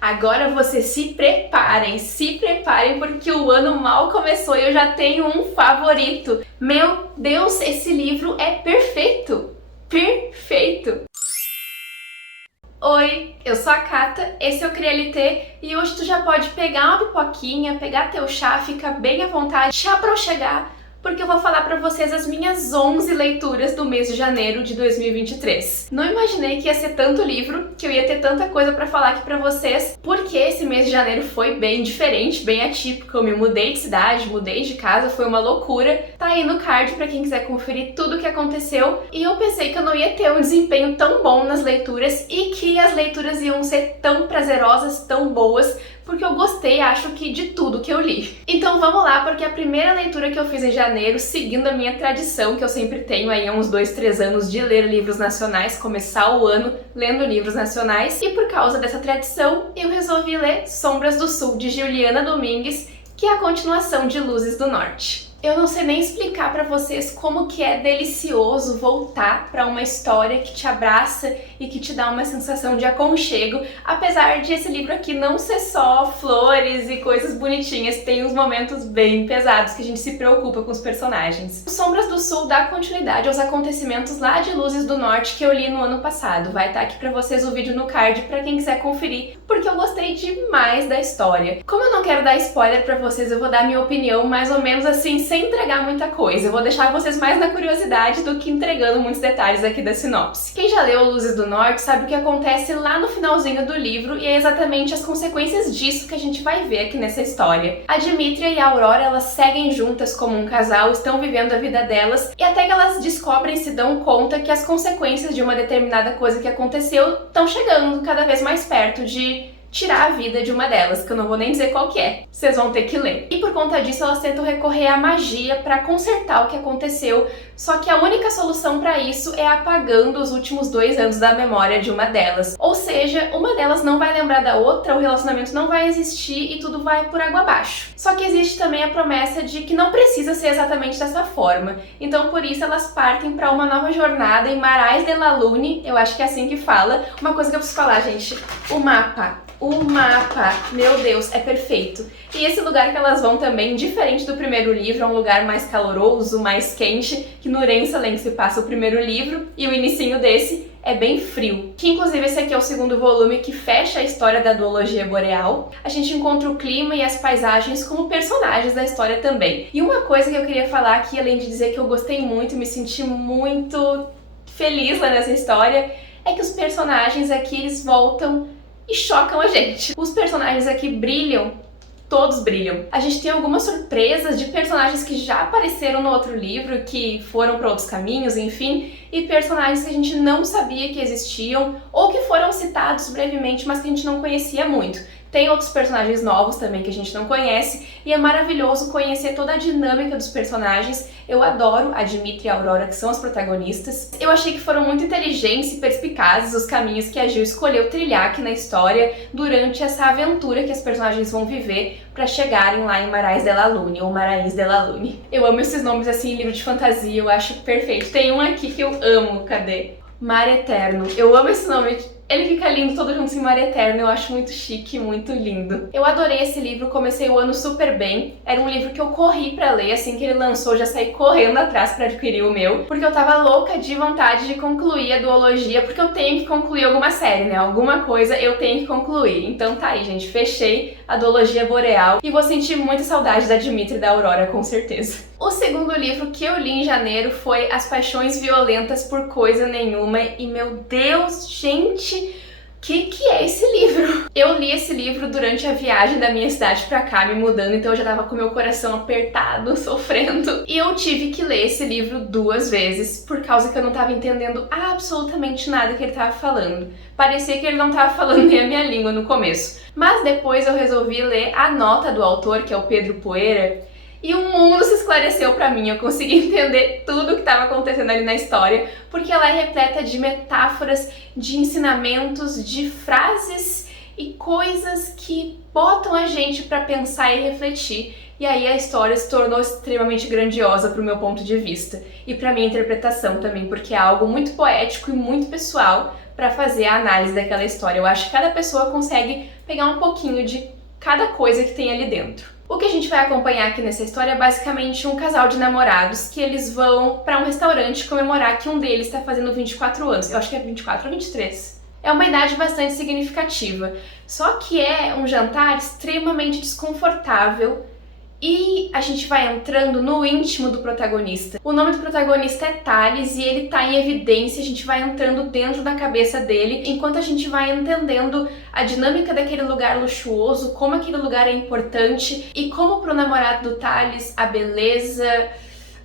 Agora vocês se preparem porque o ano mal começou e eu já tenho um favorito. Meu Deus, esse livro é perfeito! Perfeito! Oi, eu sou a Cata, esse é o CriaLT e hoje tu já pode pegar uma pipoquinha, pegar teu chá, fica bem à vontade, chá pra eu chegar, porque eu vou falar pra vocês as minhas 11 leituras do mês de janeiro de 2023. Não imaginei que ia ser tanto livro, que eu ia ter tanta coisa pra falar aqui pra vocês, porque esse mês de janeiro foi bem diferente, bem atípico. Eu me mudei de cidade, mudei de casa, foi uma loucura. Tá aí no card pra quem quiser conferir tudo o que aconteceu. E eu pensei que eu não ia ter um desempenho tão bom nas leituras e que as leituras iam ser tão prazerosas, tão boas, porque eu gostei, acho que, de tudo que eu li. Então vamos lá, porque a primeira leitura que eu fiz em janeiro, seguindo a minha tradição, que eu sempre tenho aí há uns 2, 3 anos de ler livros nacionais, começar o ano lendo livros nacionais, e por causa dessa tradição, eu resolvi ler Sombras do Sul, de Juliana Domingues, que é a continuação de Luzes do Norte. Eu não sei nem explicar pra vocês como que é delicioso voltar pra uma história que te abraça e que te dá uma sensação de aconchego, apesar de esse livro aqui não ser só flores e coisas bonitinhas, tem uns momentos bem pesados que a gente se preocupa com os personagens. Sombras do Sul dá continuidade aos acontecimentos lá de Luzes do Norte que eu li no ano passado. Vai estar aqui pra vocês o vídeo no card pra quem quiser conferir, porque eu gostei demais da história. Como eu não quero dar spoiler pra vocês, eu vou dar minha opinião mais ou menos assim, sem entregar muita coisa. Eu vou deixar vocês mais na curiosidade do que entregando muitos detalhes aqui da sinopse. Quem já leu Luzes do Norte sabe o que acontece lá no finalzinho do livro e é exatamente as consequências disso que a gente vai ver aqui nessa história. A Dimitra e a Aurora, elas seguem juntas como um casal, estão vivendo a vida delas e até que elas descobrem e se dão conta que as consequências de uma determinada coisa que aconteceu estão chegando cada vez mais perto de tirar a vida de uma delas, que eu não vou nem dizer qual que é. Vocês vão ter que ler. E por conta disso, elas tentam recorrer à magia para consertar o que aconteceu, só que a única solução para isso é apagando os últimos 2 anos da memória de uma delas. Ou seja, uma delas não vai lembrar da outra, o relacionamento não vai existir e tudo vai por água abaixo. Só que existe também a promessa de que não precisa ser exatamente dessa forma. Então por isso elas partem para uma nova jornada em Marais de la Lune, eu acho que é assim que fala. Uma coisa que eu preciso falar, gente, o mapa, meu Deus, é perfeito. E esse lugar que elas vão também, diferente do primeiro livro, é um lugar mais caloroso, mais quente, que no Rensselaer se passa o primeiro livro, e o inicinho desse é bem frio. Que inclusive esse aqui é o segundo volume que fecha a história da duologia boreal. A gente encontra o clima e as paisagens como personagens da história também. E uma coisa que eu queria falar aqui, além de dizer que eu gostei muito, me senti muito feliz lá nessa história, é que os personagens aqui, eles voltam e chocam a gente. Os personagens aqui brilham, todos brilham. A gente tem algumas surpresas de personagens que já apareceram no outro livro, que foram para outros caminhos, enfim, e personagens que a gente não sabia que existiam, ou que foram citados brevemente, mas que a gente não conhecia muito. Tem outros personagens novos também que a gente não conhece, e é maravilhoso conhecer toda a dinâmica dos personagens. Eu adoro a Dimitra e a Aurora, que são as protagonistas. Eu achei que foram muito inteligentes e perspicazes os caminhos que a Gil escolheu trilhar aqui na história durante essa aventura que as personagens vão viver para chegarem lá em Marais de la Lune, ou Marais de la Lune. Eu amo esses nomes assim, livro de fantasia, eu acho perfeito. Tem um aqui que eu amo, cadê? Mar Eterno. Eu amo esse nome. Ele fica lindo todo junto em Mar Eterno, eu acho muito chique, muito lindo. Eu adorei esse livro, comecei o ano super bem. Era um livro que eu corri pra ler, assim que ele lançou, já saí correndo atrás pra adquirir o meu, porque eu tava louca de vontade de concluir a duologia, porque eu tenho que concluir alguma série, né? Alguma coisa eu tenho que concluir. Então tá aí, gente, fechei a duologia boreal e vou sentir muita saudade da Dimitra e da Aurora, com certeza. O segundo livro que eu li em janeiro foi As Paixões Violentas por Coisa Nenhuma e, meu Deus, gente, que é esse livro? Eu li esse livro durante a viagem da minha cidade pra cá, me mudando, então eu já tava com meu coração apertado, sofrendo. E eu tive que ler esse livro 2 vezes, por causa que eu não tava entendendo absolutamente nada que ele tava falando. Parecia que ele não tava falando nem a minha língua no começo. Mas depois eu resolvi ler a nota do autor, que é o Pedro Poeira, e o mundo se esclareceu pra mim, eu consegui entender tudo o que estava acontecendo ali na história, porque ela é repleta de metáforas, de ensinamentos, de frases e coisas que botam a gente pra pensar e refletir. E aí a história se tornou extremamente grandiosa pro meu ponto de vista. E pra minha interpretação também, porque é algo muito poético e muito pessoal, para fazer a análise daquela história. Eu acho que cada pessoa consegue pegar um pouquinho de cada coisa que tem ali dentro. O que a gente vai acompanhar aqui nessa história é basicamente um casal de namorados que eles vão para um restaurante comemorar que um deles está fazendo 24 anos. Eu acho que é 24 ou 23. É uma idade bastante significativa. Só que é um jantar extremamente desconfortável e a gente vai entrando no íntimo do protagonista. O nome do protagonista é Thales e ele tá em evidência, a gente vai entrando dentro da cabeça dele, enquanto a gente vai entendendo a dinâmica daquele lugar luxuoso, como aquele lugar é importante e como pro namorado do Thales a beleza,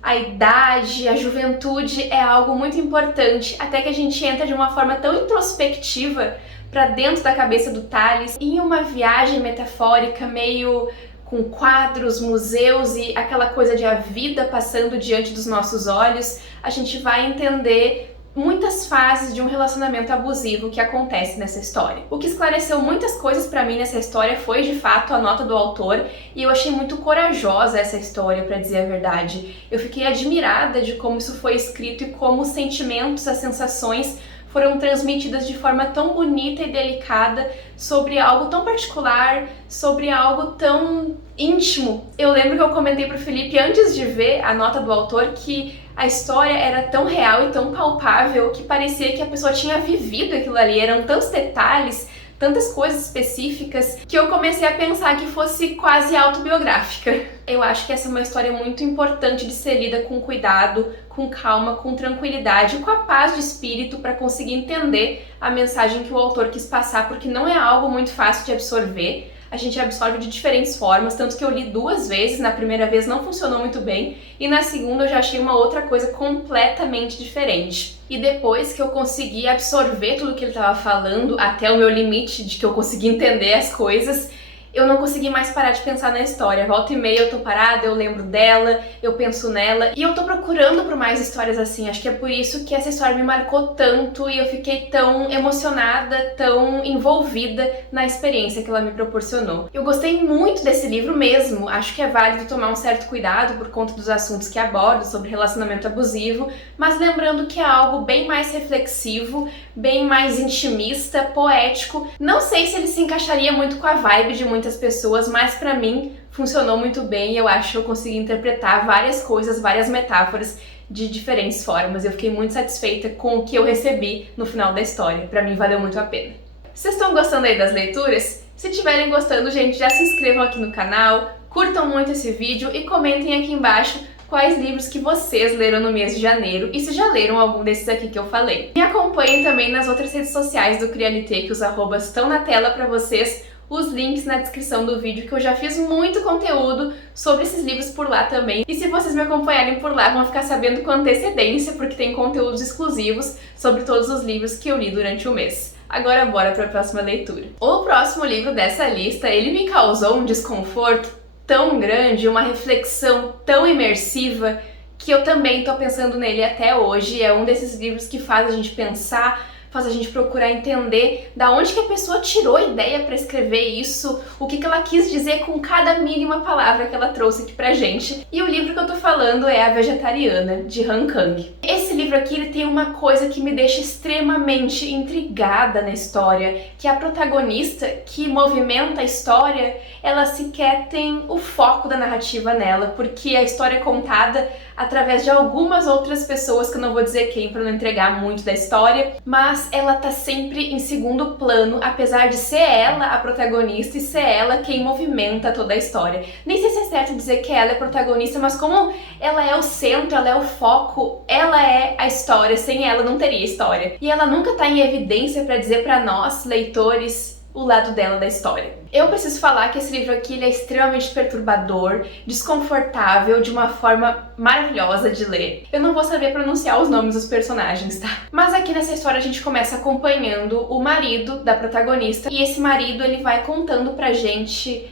a idade, a juventude é algo muito importante, até que a gente entra de uma forma tão introspectiva pra dentro da cabeça do Thales, em uma viagem metafórica meio com quadros, museus e aquela coisa de a vida passando diante dos nossos olhos, a gente vai entender muitas fases de um relacionamento abusivo que acontece nessa história. O que esclareceu muitas coisas pra mim nessa história foi, de fato, a nota do autor, e eu achei muito corajosa essa história, pra dizer a verdade. Eu fiquei admirada de como isso foi escrito e como os sentimentos, as sensações foram transmitidas de forma tão bonita e delicada sobre algo tão particular, sobre algo tão íntimo. Eu lembro que eu comentei pro Felipe antes de ver a nota do autor que a história era tão real e tão palpável que parecia que a pessoa tinha vivido aquilo ali, eram tantos detalhes, tantas coisas específicas, que eu comecei a pensar que fosse quase autobiográfica. Eu acho que essa é uma história muito importante de ser lida com cuidado, com calma, com tranquilidade, com a paz de espírito para conseguir entender a mensagem que o autor quis passar, porque não é algo muito fácil de absorver. A gente absorve de diferentes formas, tanto que eu li 2 vezes, na primeira vez não funcionou muito bem, e na segunda eu já achei uma outra coisa completamente diferente. E depois que eu consegui absorver tudo que ele estava falando, até o meu limite de que eu consegui entender as coisas, eu não consegui mais parar de pensar na história. Volta e meia eu tô parada, eu lembro dela, eu penso nela, e eu tô procurando por mais histórias assim. Acho que é por isso que essa história me marcou tanto e eu fiquei tão emocionada, tão envolvida na experiência que ela me proporcionou. Eu gostei muito desse livro mesmo. Acho que é válido tomar um certo cuidado por conta dos assuntos que aborda sobre relacionamento abusivo, mas lembrando que é algo bem mais reflexivo, bem mais intimista, poético. Não sei se ele se encaixaria muito com a vibe de muitas pessoas, mas pra mim funcionou muito bem e eu acho que eu consegui interpretar várias coisas, várias metáforas de diferentes formas. Eu fiquei muito satisfeita com o que eu recebi no final da história. Pra mim valeu muito a pena. Vocês estão gostando aí das leituras? Se estiverem gostando, gente, já se inscrevam aqui no canal, curtam muito esse vídeo e comentem aqui embaixo quais livros que vocês leram no mês de janeiro e se já leram algum desses aqui que eu falei. Me acompanhem também nas outras redes sociais do Crialité, que os arrobas estão na tela pra vocês, os links na descrição do vídeo, que eu já fiz muito conteúdo sobre esses livros por lá também. E se vocês me acompanharem por lá, vão ficar sabendo com antecedência, porque tem conteúdos exclusivos sobre todos os livros que eu li durante o mês. Agora bora para a próxima leitura. O próximo livro dessa lista, ele me causou um desconforto tão grande, uma reflexão tão imersiva, que eu também tô pensando nele até hoje. É um desses livros que faz a gente pensar, faz a gente procurar entender da onde que a pessoa tirou a ideia para escrever isso, o que ela quis dizer com cada mínima palavra que ela trouxe aqui pra gente. E o livro que eu tô falando é A Vegetariana, de Han Kang. Esse livro aqui, ele tem uma coisa que me deixa extremamente intrigada na história, que a protagonista que movimenta a história, ela sequer tem o foco da narrativa nela, porque a história é contada através de algumas outras pessoas, que eu não vou dizer quem para não entregar muito da história, mas ela tá sempre em segundo plano, apesar de ser ela a protagonista e ser ela quem movimenta toda a história. Nem sei se é certo dizer que ela é protagonista, mas como ela é o centro, ela é o foco, ela é a história, sem ela não teria história. E ela nunca tá em evidência para dizer para nós, leitores, o lado dela da história. Eu preciso falar que esse livro aqui, ele é extremamente perturbador, desconfortável, de uma forma maravilhosa de ler. Eu não vou saber pronunciar os nomes dos personagens, tá? Mas aqui nessa história a gente começa acompanhando o marido da protagonista, e esse marido, ele vai contando pra gente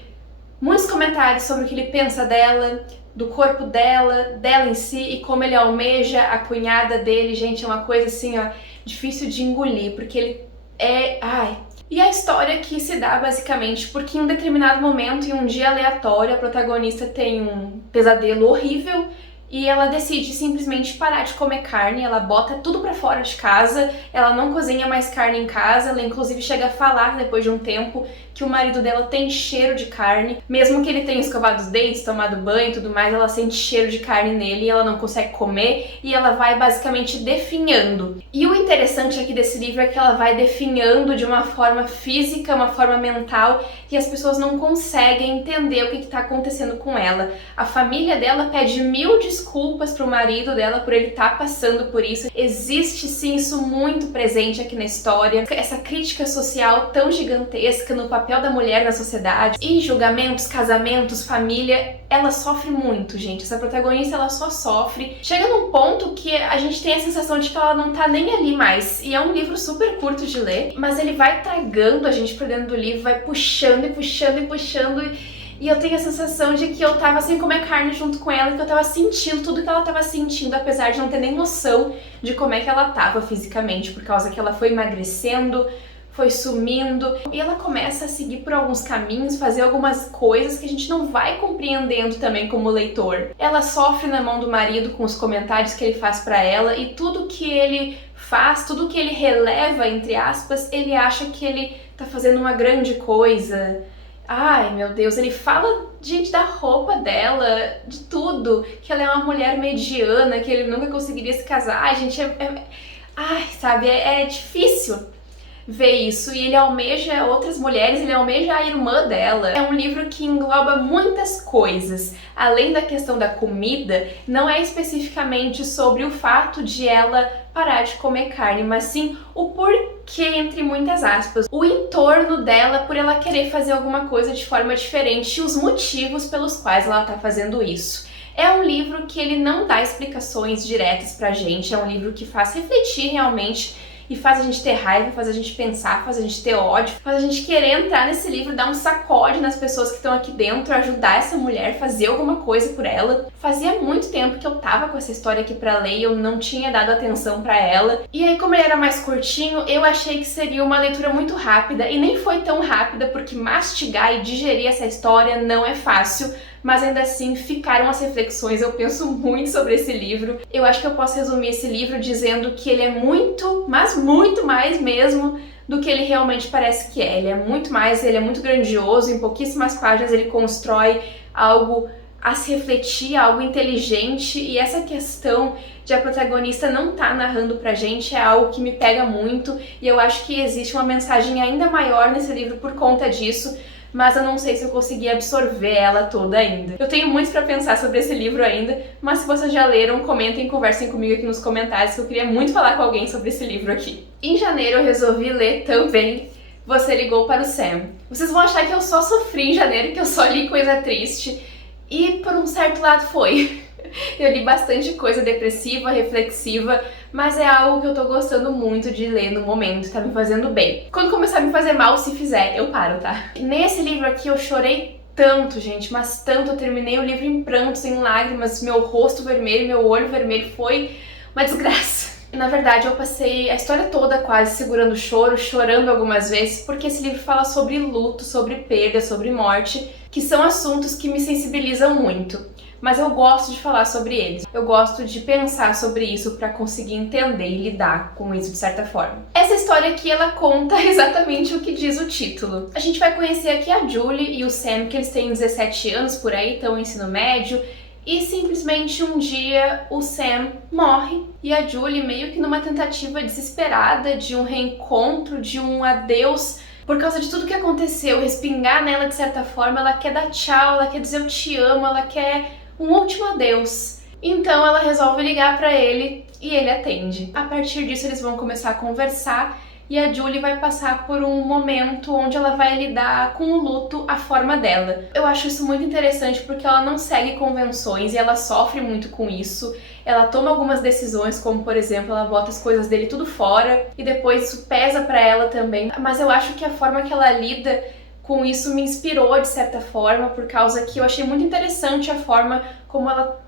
muitos comentários sobre o que ele pensa dela, do corpo dela, dela em si, e como ele almeja a cunhada dele. Gente, é uma coisa assim, ó, difícil de engolir, porque ele é... E a história que se dá basicamente porque em um determinado momento, em um dia aleatório, a protagonista tem um pesadelo horrível e ela decide simplesmente parar de comer carne, ela bota tudo pra fora de casa, ela não cozinha mais carne em casa, ela inclusive chega a falar depois de um tempo que o marido dela tem cheiro de carne, mesmo que ele tenha escovado os dentes, tomado banho e tudo mais, ela sente cheiro de carne nele e ela não consegue comer e ela vai basicamente definhando. E o interessante aqui desse livro é que ela vai definhando de uma forma física, uma forma mental, e as pessoas não conseguem entender o que está acontecendo com ela. A família dela pede 1000 desculpas pro marido dela por ele estar passando por isso. Existe sim isso muito presente aqui na história, essa crítica social tão gigantesca no papel da mulher na sociedade, e julgamentos, casamentos, família, ela sofre muito, gente. Essa protagonista, ela só sofre. Chega num ponto que a gente tem a sensação de que ela não tá nem ali mais. E é um livro super curto de ler, mas ele vai tragando a gente pra dentro do livro, vai puxando e puxando e puxando. E eu tenho a sensação de que eu tava sem comer carne junto com ela, que eu tava sentindo tudo que ela tava sentindo, apesar de não ter nem noção de como é que ela tava fisicamente, por causa que ela foi emagrecendo, foi sumindo, e ela começa a seguir por alguns caminhos, fazer algumas coisas que a gente não vai compreendendo também como leitor. Ela sofre na mão do marido com os comentários que ele faz pra ela, e tudo que ele faz, tudo que ele releva, entre aspas, ele acha que ele tá fazendo uma grande coisa. Ai, meu Deus, ele fala, gente, da roupa dela, de tudo, que ela é uma mulher mediana, que ele nunca conseguiria se casar. Ai, gente, ai, sabe, é difícil ver isso, e ele almeja outras mulheres, ele almeja a irmã dela. É um livro que engloba muitas coisas. Além da questão da comida, não é especificamente sobre o fato de ela parar de comer carne, mas sim o porquê, entre muitas aspas, o entorno dela por ela querer fazer alguma coisa de forma diferente e os motivos pelos quais ela tá fazendo isso. É um livro que ele não dá explicações diretas pra gente, é um livro que faz refletir realmente e faz a gente ter raiva, faz a gente pensar, faz a gente ter ódio, faz a gente querer entrar nesse livro, dar um sacode nas pessoas que estão aqui dentro, ajudar essa mulher, fazer alguma coisa por ela. Fazia muito tempo que eu tava com essa história aqui pra ler e eu não tinha dado atenção pra ela. E aí, como ele era mais curtinho, eu achei que seria uma leitura muito rápida, e nem foi tão rápida, porque mastigar e digerir essa história não é fácil. Mas ainda assim ficaram as reflexões, eu penso muito sobre esse livro. Eu acho que eu posso resumir esse livro dizendo que ele é muito, mas muito mais mesmo do que ele realmente parece que é. Ele é muito mais, ele é muito grandioso, em pouquíssimas páginas ele constrói algo a se refletir, algo inteligente, e essa questão de a protagonista não tá narrando pra gente é algo que me pega muito, e eu acho que existe uma mensagem ainda maior nesse livro por conta disso, mas eu não sei se eu consegui absorver ela toda ainda. Eu tenho muito pra pensar sobre esse livro ainda, mas se vocês já leram, comentem e conversem comigo aqui nos comentários, que eu queria muito falar com alguém sobre esse livro aqui. Em janeiro eu resolvi ler também Você Ligou para o Sam. Vocês vão achar que eu só sofri em janeiro, que eu só li coisa triste, e por um certo lado foi. Eu li bastante coisa depressiva, reflexiva, mas é algo que eu tô gostando muito de ler no momento, tá me fazendo bem. Quando começar a me fazer mal, se fizer, eu paro, tá? Nesse livro aqui eu chorei tanto, gente, mas tanto. Eu terminei o livro em prantos, em lágrimas, meu rosto vermelho, meu olho vermelho, foi uma desgraça. Na verdade, eu passei a história toda quase segurando o choro, chorando algumas vezes, porque esse livro fala sobre luto, sobre perda, sobre morte, que são assuntos que me sensibilizam muito. Mas eu gosto de falar sobre eles. Eu gosto de pensar sobre isso para conseguir entender e lidar com isso de certa forma. Essa história aqui, ela conta exatamente o que diz o título. A gente vai conhecer aqui a Julie e o Sam, que eles têm 17 anos por aí, estão no ensino médio, e simplesmente um dia o Sam morre e a Julie, meio que numa tentativa desesperada de um reencontro, de um adeus, por causa de tudo que aconteceu, respingar nela de certa forma, ela quer dar tchau, ela quer dizer eu te amo, ela quer um último adeus. Então ela resolve ligar pra ele e ele atende. A partir disso eles vão começar a conversar e a Julie vai passar por um momento onde ela vai lidar com o luto à forma dela. Eu acho isso muito interessante porque ela não segue convenções e ela sofre muito com isso. Ela toma algumas decisões, como por exemplo, ela bota as coisas dele tudo fora e depois isso pesa pra ela também. Mas eu acho que a forma que ela lida com isso me inspirou de certa forma, por causa que eu achei muito interessante a forma como ela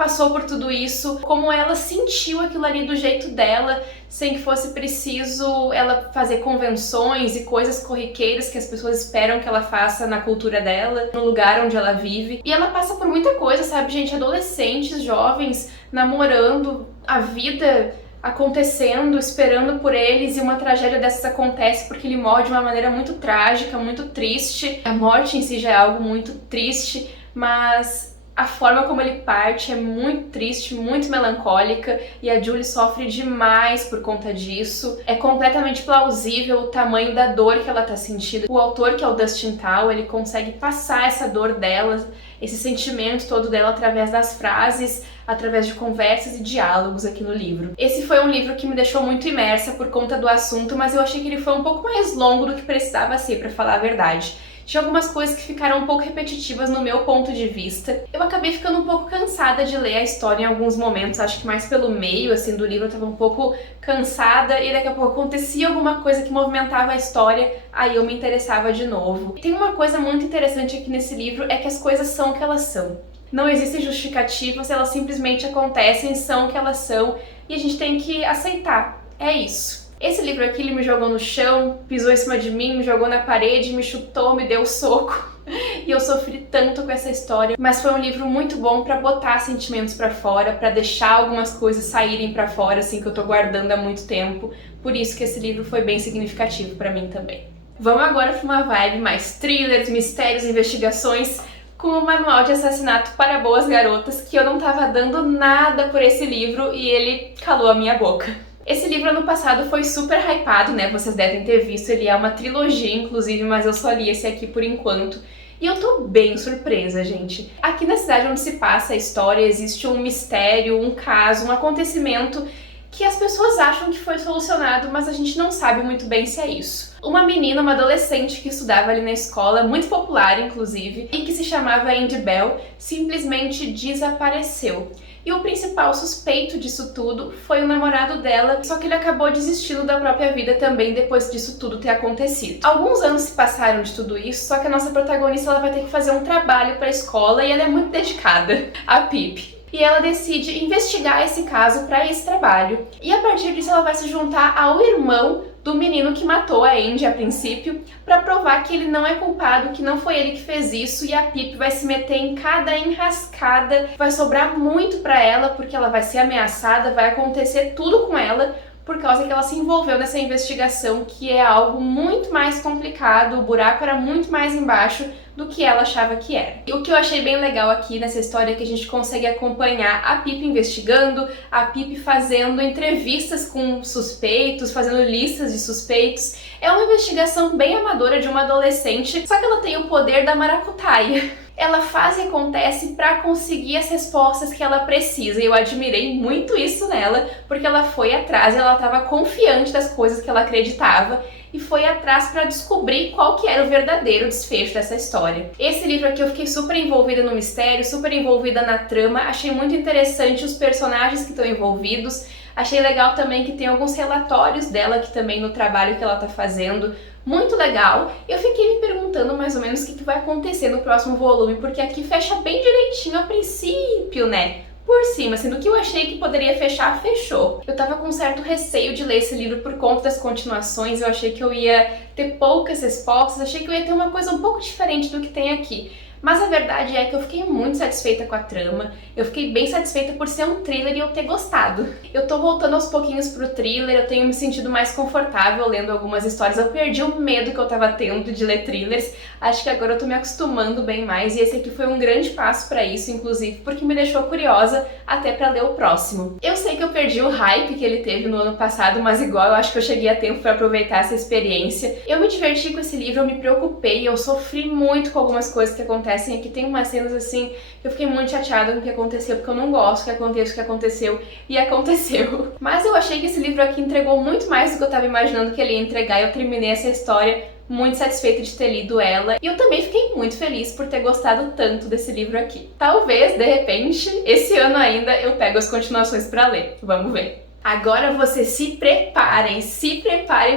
passou por tudo isso, como ela sentiu aquilo ali do jeito dela, sem que fosse preciso ela fazer convenções e coisas corriqueiras que as pessoas esperam que ela faça na cultura dela, no lugar onde ela vive. E ela passa por muita coisa, sabe, gente? Adolescentes, jovens, namorando, a vida acontecendo, esperando por eles, e uma tragédia dessas acontece porque ele morre de uma maneira muito trágica, muito triste. A morte em si já é algo muito triste, mas a forma como ele parte é muito triste, muito melancólica, e a Julie sofre demais por conta disso. É completamente plausível o tamanho da dor que ela tá sentindo. O autor, que é o Dustin Tal, ele consegue passar essa dor dela, esse sentimento todo dela através das frases, através de conversas e diálogos aqui no livro. Esse foi um livro que me deixou muito imersa por conta do assunto, mas eu achei que ele foi um pouco mais longo do que precisava ser, pra falar a verdade. Tinha algumas coisas que ficaram um pouco repetitivas no meu ponto de vista. Eu acabei ficando um pouco cansada de ler a história em alguns momentos, acho que mais pelo meio, assim, do livro eu tava um pouco cansada e daqui a pouco acontecia alguma coisa que movimentava a história, aí eu me interessava de novo. Tem uma coisa muito interessante aqui nesse livro, é que as coisas são o que elas são. Não existem justificativas, elas simplesmente acontecem, são o que elas são, e a gente tem que aceitar. É isso. Esse livro aqui, ele me jogou no chão, pisou em cima de mim, me jogou na parede, me chutou, me deu soco. E eu sofri tanto com essa história. Mas foi um livro muito bom pra botar sentimentos pra fora, pra deixar algumas coisas saírem pra fora, assim, que eu tô guardando há muito tempo. Por isso que esse livro foi bem significativo pra mim também. Vamos agora pra uma vibe mais thrillers, mistérios, investigações, com o Manual de Assassinato para Boas Garotas, que eu não tava dando nada por esse livro e ele calou a minha boca. Esse livro ano passado foi super hypado, né? Vocês devem ter visto, ele é uma trilogia, inclusive, mas eu só li esse aqui por enquanto. E eu tô bem surpresa, gente. Aqui na cidade onde se passa a história, existe um mistério, um caso, um acontecimento que as pessoas acham que foi solucionado, mas a gente não sabe muito bem se é isso. Uma menina, uma adolescente que estudava ali na escola, muito popular inclusive, e que se chamava Andy Bell, simplesmente desapareceu. E o principal suspeito disso tudo foi o namorado dela, só que ele acabou desistindo da própria vida também depois disso tudo ter acontecido. Alguns anos se passaram de tudo isso, só que a nossa protagonista ela vai ter que fazer um trabalho para a escola e ela é muito dedicada, a Pip. E ela decide investigar esse caso para esse trabalho. E a partir disso ela vai se juntar ao irmão do menino que matou a Andy a princípio, para provar que ele não é culpado, que não foi ele que fez isso, e a Pip vai se meter em cada enrascada, vai sobrar muito para ela, porque ela vai ser ameaçada, vai acontecer tudo com ela, por causa que ela se envolveu nessa investigação, que é algo muito mais complicado, o buraco era muito mais embaixo do que ela achava que era. E o que eu achei bem legal aqui nessa história é que a gente consegue acompanhar a Pip investigando, a Pip fazendo entrevistas com suspeitos, fazendo listas de suspeitos. É uma investigação bem amadora de uma adolescente, só que ela tem o poder da maracutaia. Ela faz e acontece para conseguir as respostas que ela precisa, e eu admirei muito isso nela, porque ela foi atrás, ela estava confiante das coisas que ela acreditava, e foi atrás para descobrir qual que era o verdadeiro desfecho dessa história. Esse livro aqui eu fiquei super envolvida no mistério, super envolvida na trama, achei muito interessante os personagens que estão envolvidos, achei legal também que tem alguns relatórios dela aqui também no trabalho que ela tá fazendo, muito legal. Eu fiquei me perguntando mais ou menos o que vai acontecer no próximo volume, porque aqui fecha bem direitinho a princípio, né? Por cima, assim, do que eu achei que poderia fechar, fechou. Eu tava com um certo receio de ler esse livro por conta das continuações, eu achei que eu ia ter poucas respostas, achei que eu ia ter uma coisa um pouco diferente do que tem aqui. Mas a verdade é que eu fiquei muito satisfeita com a trama, eu fiquei bem satisfeita por ser um thriller e eu ter gostado. Eu tô voltando aos pouquinhos pro thriller, eu tenho me sentido mais confortável lendo algumas histórias, eu perdi o medo que eu tava tendo de ler thrillers, acho que agora eu tô me acostumando bem mais e esse aqui foi um grande passo pra isso, inclusive porque me deixou curiosa até pra ler o próximo. Eu sei que eu perdi o hype que ele teve no ano passado, mas igual eu acho que eu cheguei a tempo pra aproveitar essa experiência. Eu me diverti com esse livro, eu me preocupei, eu sofri muito com algumas coisas que acontecem aqui, tem umas cenas assim, eu fiquei muito chateada com o que aconteceu, porque eu não gosto que aconteça o que aconteceu, e aconteceu. Mas eu achei que esse livro aqui entregou muito mais do que eu tava imaginando que ele ia entregar, e eu terminei essa história muito satisfeita de ter lido ela, e eu também fiquei muito feliz por ter gostado tanto desse livro aqui. Talvez, de repente, esse ano ainda eu pego as continuações pra ler, vamos ver. Agora vocês se preparem,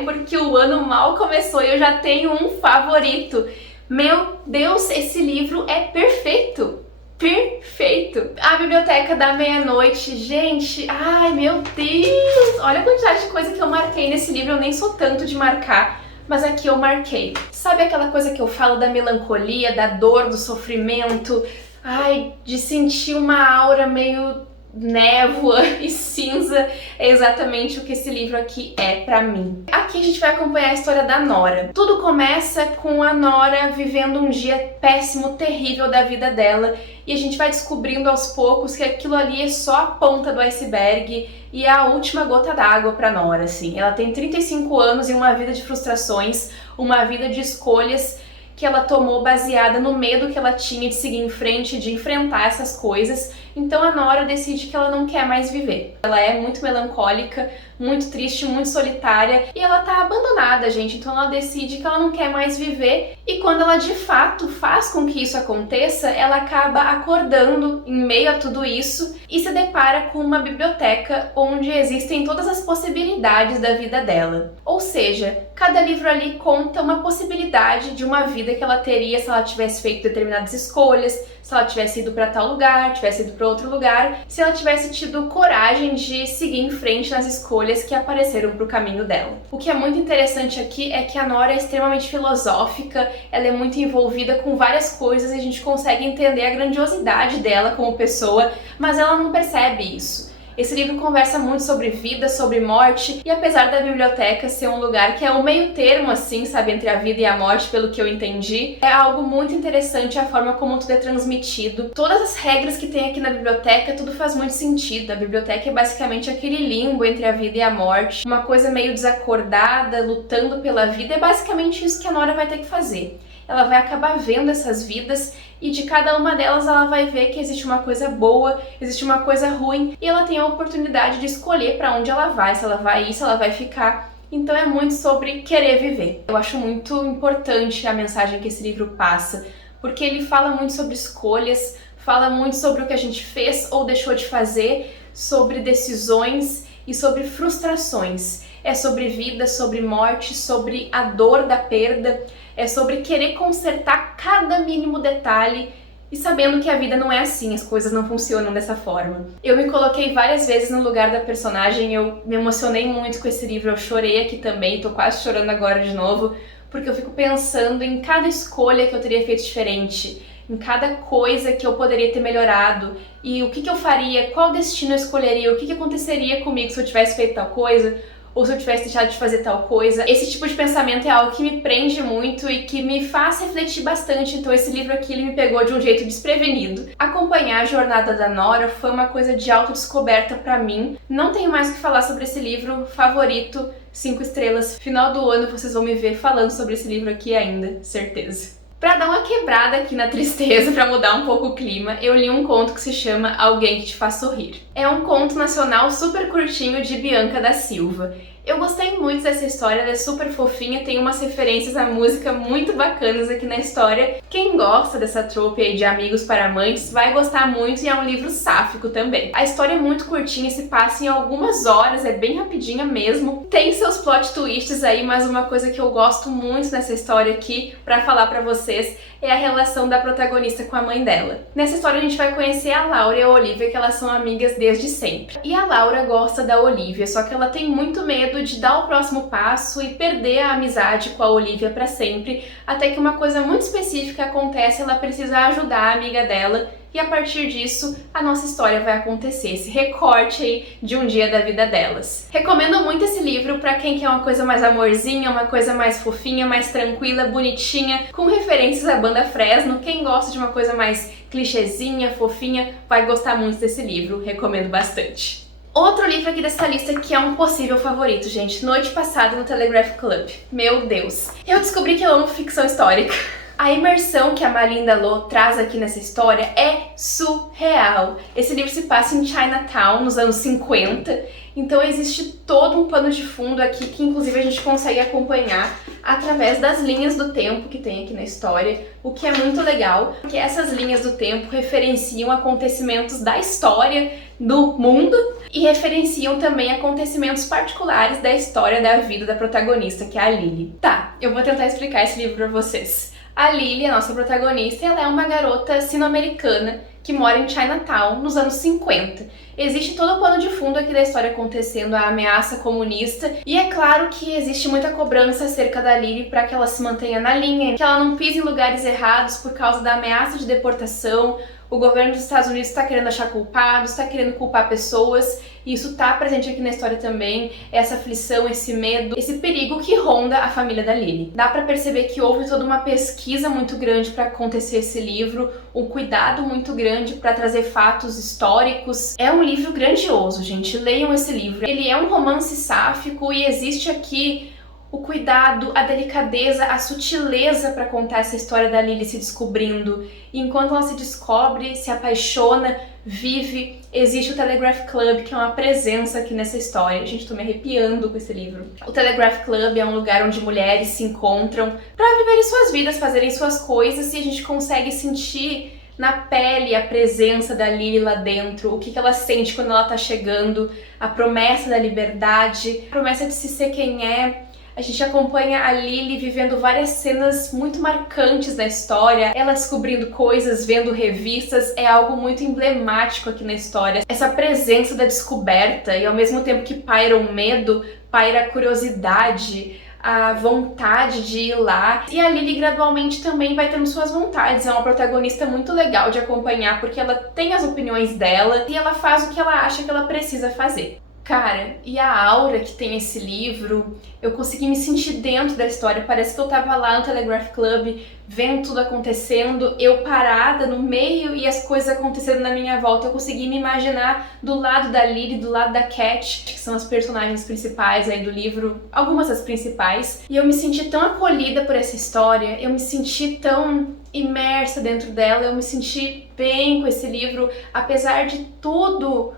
porque o ano mal começou e eu já tenho um favorito. Meu Deus, esse livro é perfeito! Perfeito! A Biblioteca da Meia-Noite, gente, ai meu Deus! Olha a quantidade de coisa que eu marquei nesse livro, eu nem sou tanto de marcar, mas aqui eu marquei. Sabe aquela coisa que eu falo da melancolia, da dor, do sofrimento, ai, de sentir uma aura meio névoa e cinza? É exatamente o que esse livro aqui é pra mim. Aqui a gente vai acompanhar a história da Nora. Tudo começa com a Nora vivendo um dia péssimo, terrível da vida dela, e a gente vai descobrindo aos poucos que aquilo ali é só a ponta do iceberg e é a última gota d'água pra Nora, assim. Ela tem 35 anos e uma vida de frustrações, uma vida de escolhas que ela tomou baseada no medo que ela tinha de seguir em frente, de enfrentar essas coisas. Então a Nora decide que ela não quer mais viver. Ela é muito melancólica, muito triste, muito solitária e ela tá abandonada, gente. Então ela decide que ela não quer mais viver e quando ela de fato faz com que isso aconteça, ela acaba acordando em meio a tudo isso e se depara com uma biblioteca onde existem todas as possibilidades da vida dela. Ou seja, cada livro ali conta uma possibilidade de uma vida que ela teria se ela tivesse feito determinadas escolhas, se ela tivesse ido para tal lugar, tivesse ido para outro lugar, se ela tivesse tido coragem de seguir em frente nas escolhas que apareceram para o caminho dela. O que é muito interessante aqui é que a Nora é extremamente filosófica, ela é muito envolvida com várias coisas e a gente consegue entender a grandiosidade dela como pessoa, mas ela não percebe isso. Esse livro conversa muito sobre vida, sobre morte, e apesar da biblioteca ser um lugar que é um meio termo, assim, sabe, entre a vida e a morte, pelo que eu entendi, é algo muito interessante a forma como tudo é transmitido. Todas as regras que tem aqui na biblioteca, tudo faz muito sentido. A biblioteca é basicamente aquele limbo entre a vida e a morte, uma coisa meio desacordada, lutando pela vida, é basicamente isso que a Nora vai ter que fazer. Ela vai acabar vendo essas vidas e de cada uma delas ela vai ver que existe uma coisa boa, existe uma coisa ruim e ela tem a oportunidade de escolher para onde ela vai, se ela vai ir, se ela vai ficar. Então é muito sobre querer viver. Eu acho muito importante a mensagem que esse livro passa, porque ele fala muito sobre escolhas, fala muito sobre o que a gente fez ou deixou de fazer, sobre decisões e sobre frustrações. É sobre vida, sobre morte, sobre a dor da perda, é sobre querer consertar cada mínimo detalhe e sabendo que a vida não é assim, as coisas não funcionam dessa forma. Eu me coloquei várias vezes no lugar da personagem, eu me emocionei muito com esse livro, eu chorei aqui também, tô quase chorando agora de novo, porque eu fico pensando em cada escolha que eu teria feito diferente, em cada coisa que eu poderia ter melhorado, e o que eu faria, qual destino eu escolheria, o que aconteceria comigo se eu tivesse feito tal coisa, ou se eu tivesse deixado de fazer tal coisa. Esse tipo de pensamento é algo que me prende muito e que me faz refletir bastante, então esse livro aqui ele me pegou de um jeito desprevenido. Acompanhar a jornada da Nora foi uma coisa de autodescoberta pra mim. Não tenho mais o que falar sobre esse livro, favorito, 5 estrelas. Final do ano vocês vão me ver falando sobre esse livro aqui ainda, certeza. Pra dar uma quebrada aqui na tristeza, pra mudar um pouco o clima, eu li um conto que se chama Alguém que te faz sorrir. É um conto nacional super curtinho de Bianca da Silva. Eu gostei muito dessa história, ela é super fofinha, tem umas referências à música muito bacanas aqui na história. Quem gosta dessa trope aí de amigos para amantes vai gostar muito e é um livro sáfico também. A história é muito curtinha, se passa em algumas horas, é bem rapidinha mesmo. Tem seus plot twists aí, mas uma coisa que eu gosto muito nessa história aqui, pra falar pra vocês, é a relação da protagonista com a mãe dela. Nessa história a gente vai conhecer a Laura e a Olivia, que elas são amigas desde sempre. E a Laura gosta da Olivia, só que ela tem muito medo de dar o próximo passo e perder a amizade com a Olivia pra sempre, até que uma coisa muito específica acontece, ela precisa ajudar a amiga dela, e a partir disso a nossa história vai acontecer, esse recorte aí de um dia da vida delas. Recomendo muito esse livro pra quem quer uma coisa mais amorzinha, uma coisa mais fofinha, mais tranquila, bonitinha, com referências à banda Fresno. Quem gosta de uma coisa mais clichêzinha, fofinha, vai gostar muito desse livro, recomendo bastante. Outro livro aqui dessa lista que é um possível favorito, gente, Noite Passada no Telegraph Club. Meu Deus! Eu descobri que eu amo ficção histórica. A imersão que a Malinda Lo traz aqui nessa história é surreal. Esse livro se passa em Chinatown, nos anos 50, então existe todo um pano de fundo aqui que inclusive a gente consegue acompanhar através das linhas do tempo que tem aqui na história, o que é muito legal, porque essas linhas do tempo referenciam acontecimentos da história do mundo e referenciam também acontecimentos particulares da história da vida da protagonista, que é a Lily. Tá, eu vou tentar explicar esse livro pra vocês. A Lily, a nossa protagonista, ela é uma garota sino-americana que mora em Chinatown nos anos 50. Existe todo o pano de fundo aqui da história acontecendo, a ameaça comunista, e é claro que existe muita cobrança acerca da Lily para que ela se mantenha na linha, que ela não pise em lugares errados por causa da ameaça de deportação. O governo dos Estados Unidos está querendo achar culpados, está querendo culpar pessoas, e isso está presente aqui na história também, essa aflição, esse medo, esse perigo que ronda a família da Lily. Dá para perceber que houve toda uma pesquisa muito grande para acontecer esse livro, um cuidado muito grande para trazer fatos históricos. É um livro grandioso, gente, leiam esse livro. Ele é um romance sáfico e existe aqui o cuidado, a delicadeza, a sutileza para contar essa história da Lily se descobrindo. E enquanto ela se descobre, se apaixona, vive, existe o Telegraph Club, que é uma presença aqui nessa história. Gente, tô me arrepiando com esse livro. O Telegraph Club é um lugar onde mulheres se encontram para viverem suas vidas, fazerem suas coisas, e a gente consegue sentir na pele a presença da Lily lá dentro, o que ela sente quando ela tá chegando, a promessa da liberdade, a promessa de se ser quem é. A gente acompanha a Lily vivendo várias cenas muito marcantes da história, ela descobrindo coisas, vendo revistas, é algo muito emblemático aqui na história. Essa presença da descoberta, e ao mesmo tempo que paira o medo, paira a curiosidade, a vontade de ir lá. E a Lily gradualmente também vai tendo suas vontades, é uma protagonista muito legal de acompanhar, porque ela tem as opiniões dela e ela faz o que ela acha que ela precisa fazer. Cara, e a aura que tem esse livro, eu consegui me sentir dentro da história, parece que eu tava lá no Telegraph Club, vendo tudo acontecendo, eu parada no meio e as coisas acontecendo na minha volta, eu consegui me imaginar do lado da Lily, do lado da Cat, que são as personagens principais aí do livro, algumas das principais, e eu me senti tão acolhida por essa história, eu me senti tão imersa dentro dela, eu me senti bem com esse livro, apesar de tudo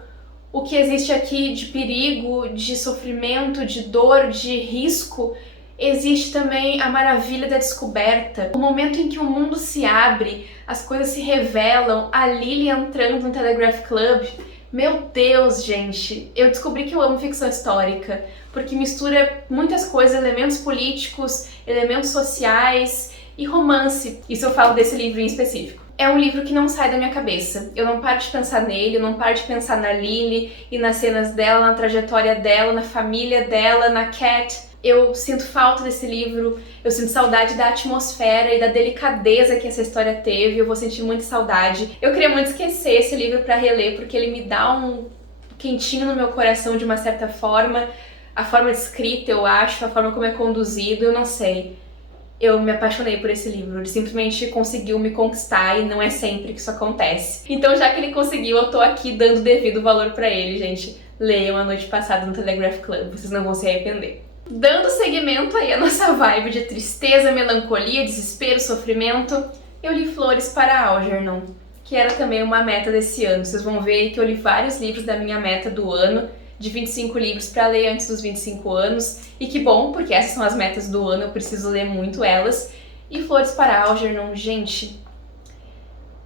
o que existe aqui de perigo, de sofrimento, de dor, de risco, existe também a maravilha da descoberta. O momento em que o mundo se abre, as coisas se revelam, a Lily entrando no Telegraph Club. Meu Deus, gente, eu descobri que eu amo ficção histórica, porque mistura muitas coisas, elementos políticos, elementos sociais e romance. Isso eu falo desse livro em específico. É um livro que não sai da minha cabeça. Eu não paro de pensar nele, eu não paro de pensar na Lily e nas cenas dela, na trajetória dela, na família dela, na Cat. Eu sinto falta desse livro, eu sinto saudade da atmosfera e da delicadeza que essa história teve, eu vou sentir muita saudade. Eu queria muito esquecer esse livro para reler, porque ele me dá um quentinho no meu coração de uma certa forma. A forma de escrita, eu acho, a forma como é conduzido, eu não sei. Eu me apaixonei por esse livro, ele simplesmente conseguiu me conquistar e não é sempre que isso acontece. Então, já que ele conseguiu, eu tô aqui dando devido valor pra ele, gente. Leiam A Noite Passada no Telegraph Club, vocês não vão se arrepender. Dando seguimento aí à nossa vibe de tristeza, melancolia, desespero, sofrimento, eu li Flores para Algernon, que era também uma meta desse ano. Vocês vão ver aí que eu li vários livros da minha meta do ano, de 25 livros para ler antes dos 25 anos, e que bom, porque essas são as metas do ano, eu preciso ler muito elas. E Flores para Algernon, gente,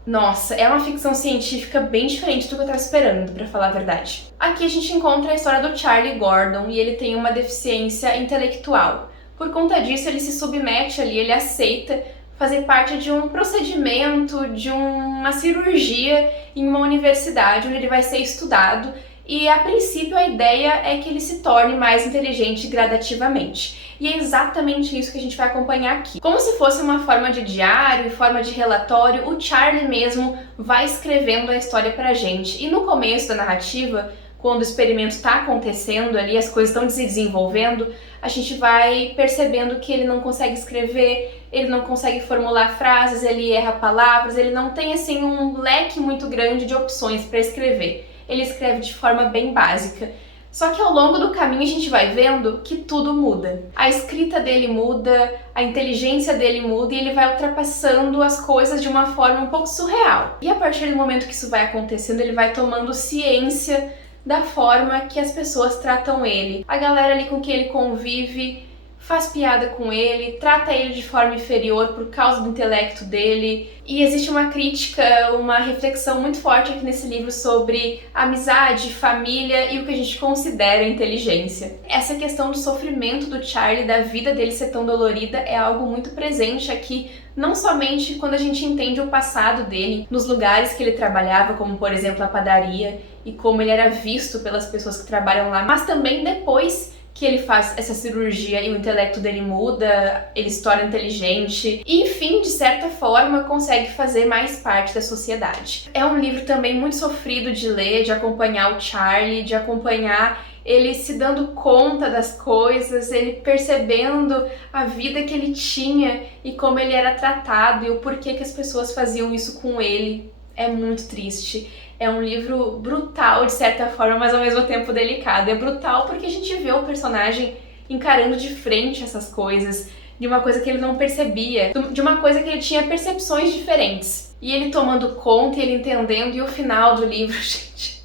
nossa, é uma ficção científica bem diferente do que eu tava esperando, pra falar a verdade. Aqui a gente encontra a história do Charlie Gordon, e ele tem uma deficiência intelectual. Por conta disso, ele se submete ali, ele aceita fazer parte de um procedimento, de uma cirurgia em uma universidade, onde ele vai ser estudado. E a princípio a ideia é que ele se torne mais inteligente gradativamente. E é exatamente isso que a gente vai acompanhar aqui. Como se fosse uma forma de diário e forma de relatório, o Charlie mesmo vai escrevendo a história pra gente. E no começo da narrativa, quando o experimento está acontecendo ali, as coisas estão se desenvolvendo, a gente vai percebendo que ele não consegue escrever, ele não consegue formular frases, ele erra palavras, ele não tem assim um leque muito grande de opções para escrever. Ele escreve de forma bem básica. Só que ao longo do caminho a gente vai vendo que tudo muda. A escrita dele muda, a inteligência dele muda e ele vai ultrapassando as coisas de uma forma um pouco surreal. E a partir do momento que isso vai acontecendo, ele vai tomando ciência da forma que as pessoas tratam ele. A galera ali com quem ele convive faz piada com ele, trata ele de forma inferior por causa do intelecto dele. E existe uma crítica, uma reflexão muito forte aqui nesse livro sobre amizade, família e o que a gente considera inteligência. Essa questão do sofrimento do Charlie, da vida dele ser tão dolorida, é algo muito presente aqui não somente quando a gente entende o passado dele, nos lugares que ele trabalhava, como por exemplo a padaria, e como ele era visto pelas pessoas que trabalham lá, mas também depois que ele faz essa cirurgia e o intelecto dele muda, ele se torna inteligente e, enfim, de certa forma, consegue fazer mais parte da sociedade. É um livro também muito sofrido de ler, de acompanhar o Charlie, de acompanhar ele se dando conta das coisas, ele percebendo a vida que ele tinha e como ele era tratado e o porquê que as pessoas faziam isso com ele. É muito triste. É um livro brutal, de certa forma, mas ao mesmo tempo delicado. É brutal porque a gente vê o personagem encarando de frente essas coisas, de uma coisa que ele não percebia, de uma coisa que ele tinha percepções diferentes. E ele tomando conta e ele entendendo, e o final do livro, gente,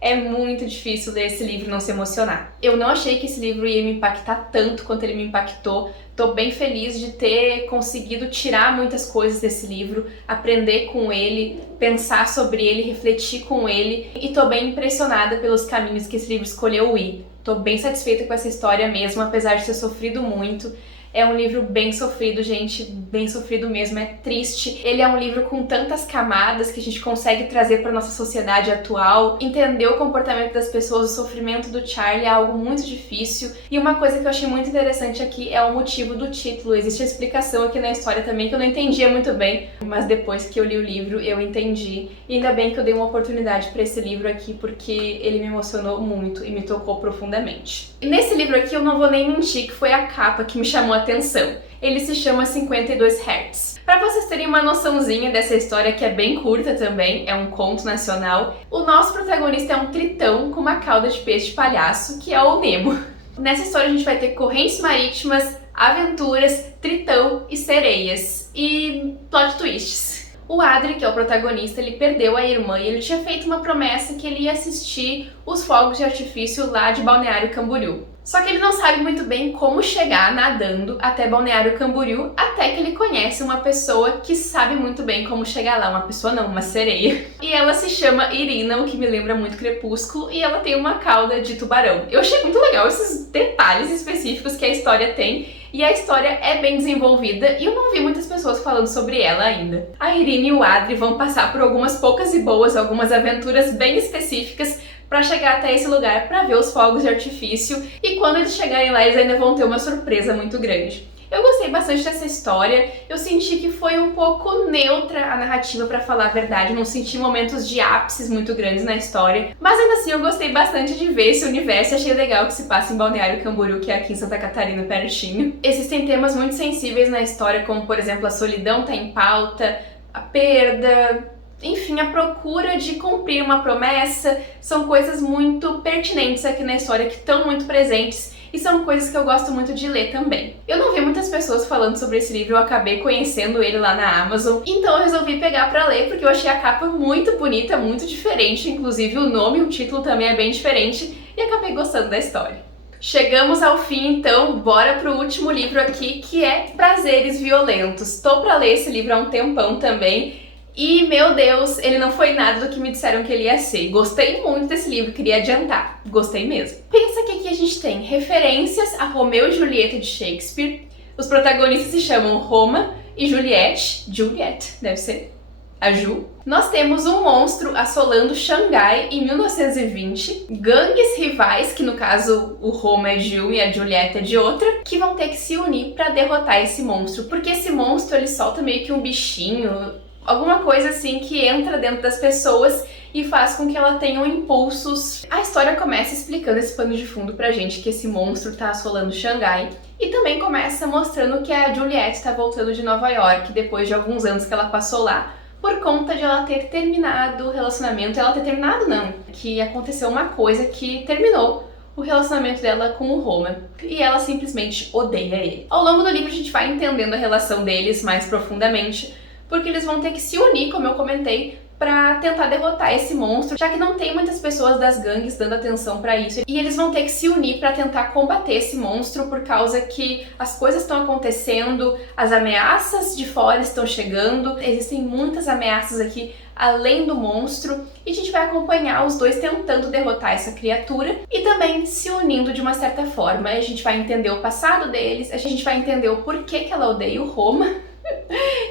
é muito difícil ler esse livro e não se emocionar. Eu não achei que esse livro ia me impactar tanto quanto ele me impactou. Tô bem feliz de ter conseguido tirar muitas coisas desse livro, aprender com ele, pensar sobre ele, refletir com ele. E tô bem impressionada pelos caminhos que esse livro escolheu ir. Tô bem satisfeita com essa história mesmo, apesar de ter sofrido muito. É um livro bem sofrido, gente, bem sofrido mesmo, é triste. Ele é um livro com tantas camadas que a gente consegue trazer para nossa sociedade atual. Entender o comportamento das pessoas, o sofrimento do Charlie é algo muito difícil. E uma coisa que eu achei muito interessante aqui é o motivo do título. Existe a explicação aqui na história também que eu não entendia muito bem, mas depois que eu li o livro eu entendi. E ainda bem que eu dei uma oportunidade para esse livro aqui, porque ele me emocionou muito e me tocou profundamente. E nesse livro aqui eu não vou nem mentir que foi a capa que me chamou a atenção. Ele se chama 52 Hertz. Para vocês terem uma noçãozinha dessa história, que é bem curta também, é um conto nacional, o nosso protagonista é um tritão com uma cauda de peixe palhaço, que é o Nemo. Nessa história a gente vai ter correntes marítimas, aventuras, tritão e sereias. E plot twists. O Adri, que é o protagonista, ele perdeu a irmã e ele tinha feito uma promessa que ele ia assistir os fogos de artifício lá de Balneário Camboriú. Só que ele não sabe muito bem como chegar nadando até Balneário Camboriú, até que ele conhece uma pessoa que sabe muito bem como chegar lá. Uma pessoa não, uma sereia. E ela se chama Irina, o que me lembra muito Crepúsculo, e ela tem uma cauda de tubarão. Eu achei muito legal esses detalhes específicos que a história tem, e a história é bem desenvolvida, e eu não vi muitas pessoas falando sobre ela ainda. A Irina e o Adri vão passar por algumas poucas e boas, algumas aventuras bem específicas para chegar até esse lugar para ver os fogos de artifício, e quando eles chegarem lá eles ainda vão ter uma surpresa muito grande. Eu gostei bastante dessa história, eu senti que foi um pouco neutra a narrativa, pra falar a verdade, não senti momentos de ápices muito grandes na história, mas ainda assim eu gostei bastante de ver esse universo e achei legal que se passa em Balneário Camboriú, que é aqui em Santa Catarina, pertinho. Existem temas muito sensíveis na história, como por exemplo a solidão tá em pauta, a perda, enfim, a procura de cumprir uma promessa, são coisas muito pertinentes aqui na história, que estão muito presentes e são coisas que eu gosto muito de ler também. Eu não vi muitas pessoas falando sobre esse livro, eu acabei conhecendo ele lá na Amazon, então eu resolvi pegar pra ler porque eu achei a capa muito bonita, muito diferente, inclusive o nome e o título também é bem diferente, e acabei gostando da história. Chegamos ao fim, então, bora pro último livro aqui, que é Prazeres Violentos. Tô pra ler esse livro há um tempão também, e, meu Deus, ele não foi nada do que me disseram que ele ia ser. Gostei muito desse livro, queria adiantar. Gostei mesmo. Pensa que aqui a gente tem referências a Romeu e Julieta de Shakespeare. Os protagonistas se chamam Roma e Juliette. Juliette, deve ser. A Ju. Nós temos um monstro assolando Xangai em 1920. Gangues rivais, que no caso o Roma é de um e a Juliette é de outra, que vão ter que se unir para derrotar esse monstro. Porque esse monstro, ele solta meio que um bichinho, alguma coisa assim que entra dentro das pessoas e faz com que ela tenham impulsos. A história começa explicando esse pano de fundo pra gente, que esse monstro tá assolando Xangai, e também começa mostrando que a Juliette tá voltando de Nova York depois de alguns anos que ela passou lá, por conta de ela ter terminado o relacionamento. Ela ter terminado não, que aconteceu uma coisa que terminou o relacionamento dela com o Roma, e ela simplesmente odeia ele. Ao longo do livro a gente vai entendendo a relação deles mais profundamente, porque eles vão ter que se unir, como eu comentei, pra tentar derrotar esse monstro, já que não tem muitas pessoas das gangues dando atenção pra isso. E eles vão ter que se unir pra tentar combater esse monstro, por causa que as coisas estão acontecendo, as ameaças de fora estão chegando, existem muitas ameaças aqui além do monstro, e a gente vai acompanhar os dois tentando derrotar essa criatura e também se unindo de uma certa forma. A gente vai entender o passado deles, a gente vai entender o porquê que ela odeia o Roma.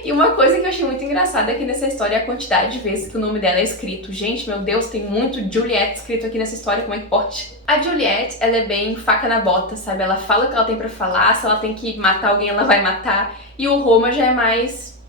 E uma coisa que eu achei muito engraçada aqui nessa história é a quantidade de vezes que o nome dela é escrito. Gente, meu Deus, tem muito Juliette escrito aqui nessa história, como é que pode? A Juliette, ela é bem faca na bota, sabe? Ela fala o que ela tem pra falar, se ela tem que matar alguém, ela vai matar. E o Roma já é mais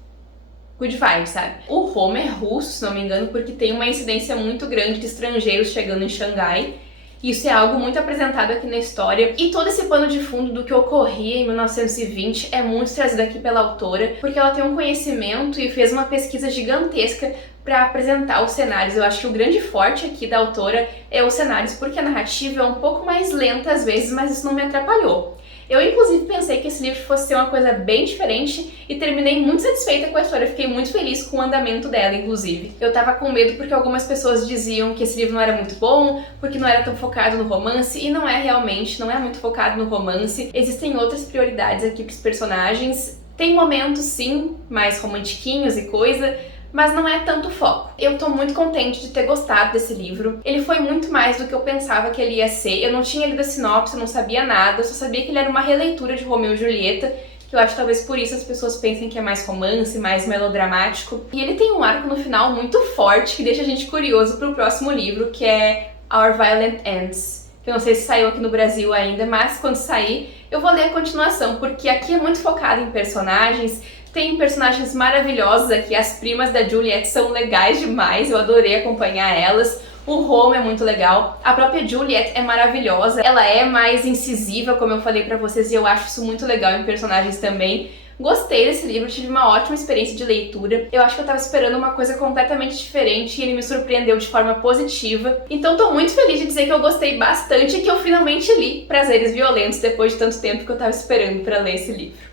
good vibe, sabe? O Roma é russo, se não me engano, porque tem uma incidência muito grande de estrangeiros chegando em Xangai. Isso é algo muito apresentado aqui na história, e todo esse pano de fundo do que ocorria em 1920 é muito trazido aqui pela autora, porque ela tem um conhecimento e fez uma pesquisa gigantesca para apresentar os cenários. Eu acho que o grande forte aqui da autora é os cenários, porque a narrativa é um pouco mais lenta às vezes, mas isso não me atrapalhou. Eu, inclusive, pensei que esse livro fosse ser uma coisa bem diferente e terminei muito satisfeita com a história. Fiquei muito feliz com o andamento dela, inclusive. Eu tava com medo porque algumas pessoas diziam que esse livro não era muito bom, porque não era tão focado no romance, e não é realmente, não é muito focado no romance. Existem outras prioridades aqui pros personagens. Tem momentos, sim, mais romantiquinhos e coisa, mas não é tanto foco. Eu tô muito contente de ter gostado desse livro. Ele foi muito mais do que eu pensava que ele ia ser. Eu não tinha lido a sinopse, eu não sabia nada, eu só sabia que ele era uma releitura de Romeu e Julieta, que eu acho que talvez por isso as pessoas pensem que é mais romance, mais melodramático. E ele tem um arco no final muito forte, que deixa a gente curioso pro próximo livro, que é Our Violent Ends. Que eu não sei se saiu aqui no Brasil ainda, mas quando sair eu vou ler a continuação, porque aqui é muito focado em personagens. Tem personagens maravilhosos aqui, as primas da Juliette são legais demais, eu adorei acompanhar elas. O Roma é muito legal, a própria Juliette é maravilhosa, ela é mais incisiva, como eu falei pra vocês, e eu acho isso muito legal em personagens também. Gostei desse livro, tive uma ótima experiência de leitura. Eu acho que eu tava esperando uma coisa completamente diferente e ele me surpreendeu de forma positiva. Então tô muito feliz de dizer que eu gostei bastante e que eu finalmente li Prazeres Violentos depois de tanto tempo que eu tava esperando pra ler esse livro.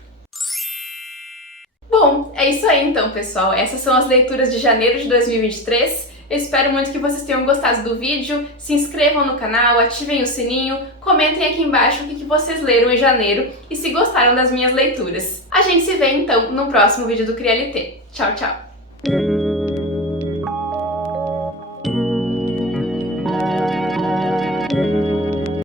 Bom, é isso aí então, pessoal. Essas são as leituras de janeiro de 2023. Eu espero muito que vocês tenham gostado do vídeo. Se inscrevam no canal, ativem o sininho, comentem aqui embaixo o que vocês leram em janeiro e se gostaram das minhas leituras. A gente se vê então no próximo vídeo do Crialité. Tchau, tchau!